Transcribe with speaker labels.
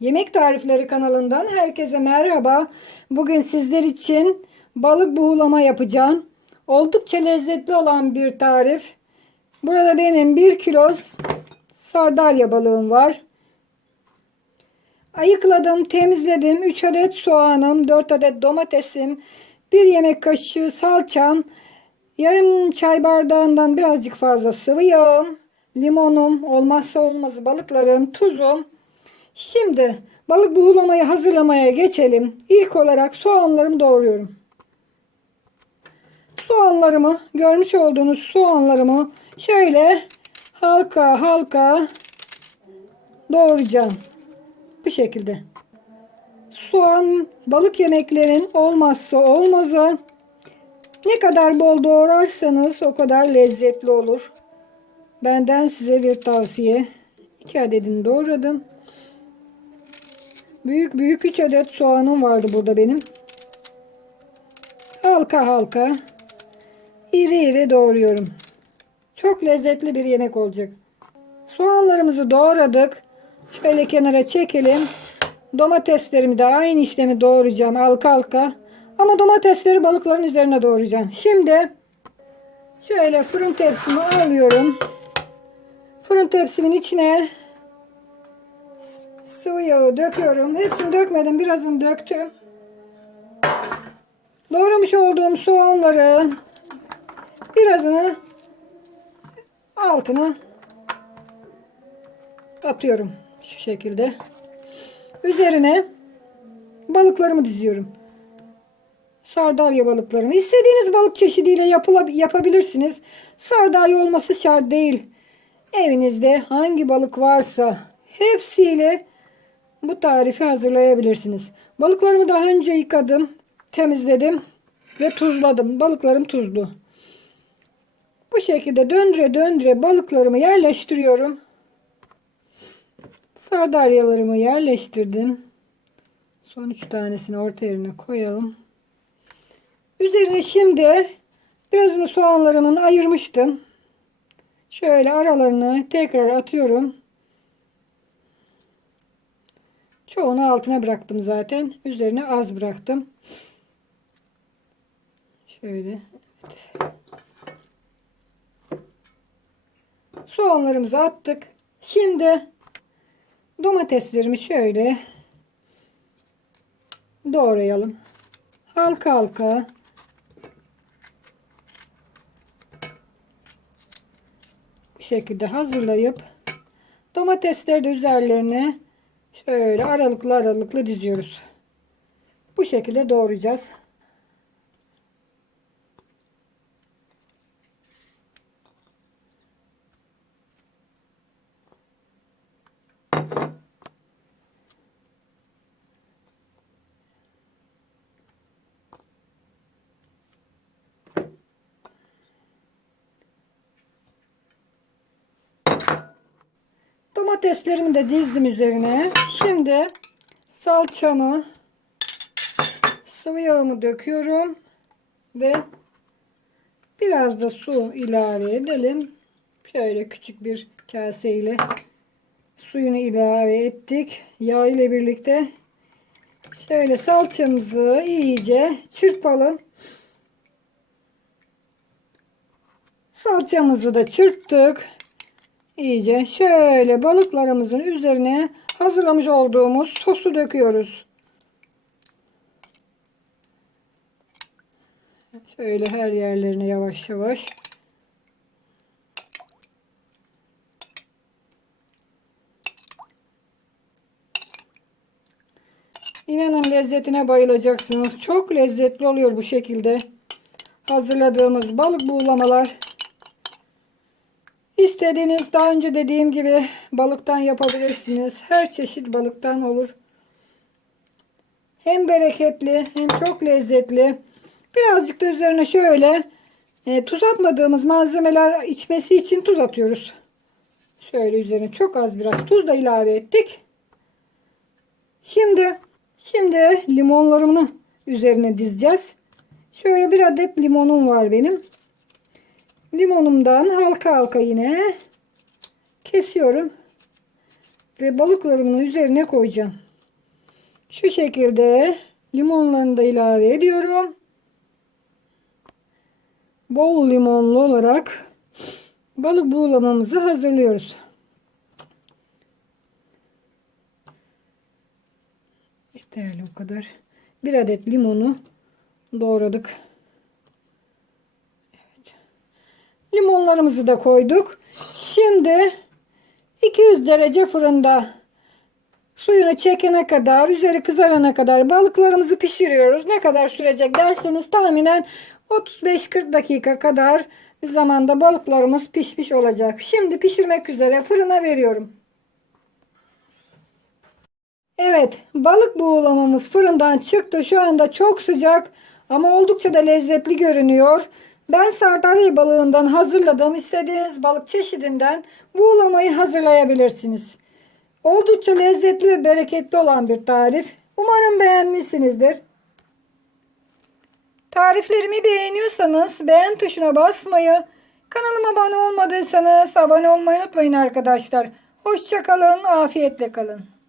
Speaker 1: Yemek Tarifleri kanalından herkese merhaba. Bugün sizler için balık buğulama yapacağım. Oldukça lezzetli olan bir tarif. Burada benim 1 kilo sardalya balığım var. Ayıkladım, temizledim. 3 adet soğanım, 4 adet domatesim, 1 yemek kaşığı salçam, yarım çay bardağından birazcık fazla sıvı yağım, limonum, olmazsa olmazı balıklarım, tuzum. Şimdi balık buğulamayı hazırlamaya geçelim. İlk olarak soğanlarımı doğruyorum. Soğanlarımı, görmüş olduğunuz soğanlarımı şöyle halka halka doğrayacağım. Bu şekilde. Soğan balık yemeklerin olmazsa olmazı. Ne kadar bol doğrarsanız o kadar lezzetli olur. Benden size bir tavsiye. 2 adedini doğradım. Büyük büyük 3 adet soğanım vardı burada benim. Halka halka iri iri doğruyorum. Çok lezzetli bir yemek olacak. Soğanlarımızı doğradık. Şöyle kenara çekelim. Domateslerimi de aynı işlemi doğrayacağım halka halka. Ama domatesleri balıkların üzerine doğrayacağım. Şimdi şöyle fırın tepsimi alıyorum. Fırın tepsimin içine sıvı yağı döküyorum. Hepsini dökmedim. Birazını döktüm. Doğramış olduğum soğanları birazını altına atıyorum. Şu şekilde. Üzerine balıklarımı diziyorum. Sardalya balıklarımı. İstediğiniz balık çeşidiyle yapabilirsiniz. Sardalya olması şart değil. Evinizde hangi balık varsa hepsiyle bu tarifi hazırlayabilirsiniz. Balıklarımı daha önce yıkadım, temizledim ve tuzladım. Balıklarım tuzlu. Bu şekilde döndüre döndüre balıklarımı yerleştiriyorum. Sardalyalarımı yerleştirdim. Son üç tanesini orta yerine koyalım. Üzerine şimdi birazını soğanlarımın ayırmıştım. Şöyle aralarını tekrar atıyorum. Çoğunu altına bıraktım zaten. Üzerine az bıraktım. Şöyle. Evet. Soğanlarımızı attık. Şimdi domateslerimi şöyle doğrayalım. Halka halka bu şekilde hazırlayıp domatesleri de üzerlerine şöyle aralıklı aralıklı diziyoruz. Bu şekilde doğrayacağız. Domateslerimi de dizdim üzerine. Şimdi salçamı, sıvı yağımı döküyorum ve biraz da su ilave edelim. Şöyle küçük bir kase ile suyunu ilave ettik. Yağ ile birlikte şöyle salçamızı iyice çırpalım. Salçamızı da çırptık. İyice şöyle balıklarımızın üzerine hazırlamış olduğumuz sosu döküyoruz. Şöyle her yerlerine yavaş yavaş. İnanın lezzetine bayılacaksınız. Çok lezzetli oluyor bu şekilde. Hazırladığımız balık buğulamalar. İstediğiniz daha önce dediğim gibi balıktan yapabilirsiniz. Her çeşit balıktan olur. Hem bereketli hem çok lezzetli. Birazcık da üzerine şöyle e, tuz atmadığımız malzemeler içmesi için tuz atıyoruz. Şöyle üzerine çok az biraz tuz da ilave ettik. Şimdi şimdi limonlarımı üzerine dizeceğiz. Şöyle bir adet limonum var benim. Limonumdan halka halka yine kesiyorum. Ve balıklarımın üzerine koyacağım. Şu şekilde limonlarını da ilave ediyorum. Bol limonlu olarak balık buğulamamızı hazırlıyoruz. Yeterli o kadar. Bir adet limonu doğradık. Evet. Limonlarımızı da koyduk. Şimdi 200 derece fırında suyunu çekene kadar, üzeri kızarana kadar balıklarımızı pişiriyoruz. Ne kadar sürecek derseniz tahminen 35-40 dakika kadar bir zamanda balıklarımız pişmiş olacak. Şimdi pişirmek üzere fırına veriyorum. Evet, balık buğulamamız fırından çıktı. Şu anda çok sıcak ama oldukça da lezzetli görünüyor. Ben sardalya balığından hazırladım. İstediğiniz balık çeşidinden buğulamayı hazırlayabilirsiniz. Oldukça lezzetli ve bereketli olan bir tarif. Umarım beğenmişsinizdir. Tariflerimi beğeniyorsanız beğen tuşuna basmayı, kanalıma abone olmadıysanız abone olmayı unutmayın arkadaşlar. Hoşçakalın, afiyetle kalın.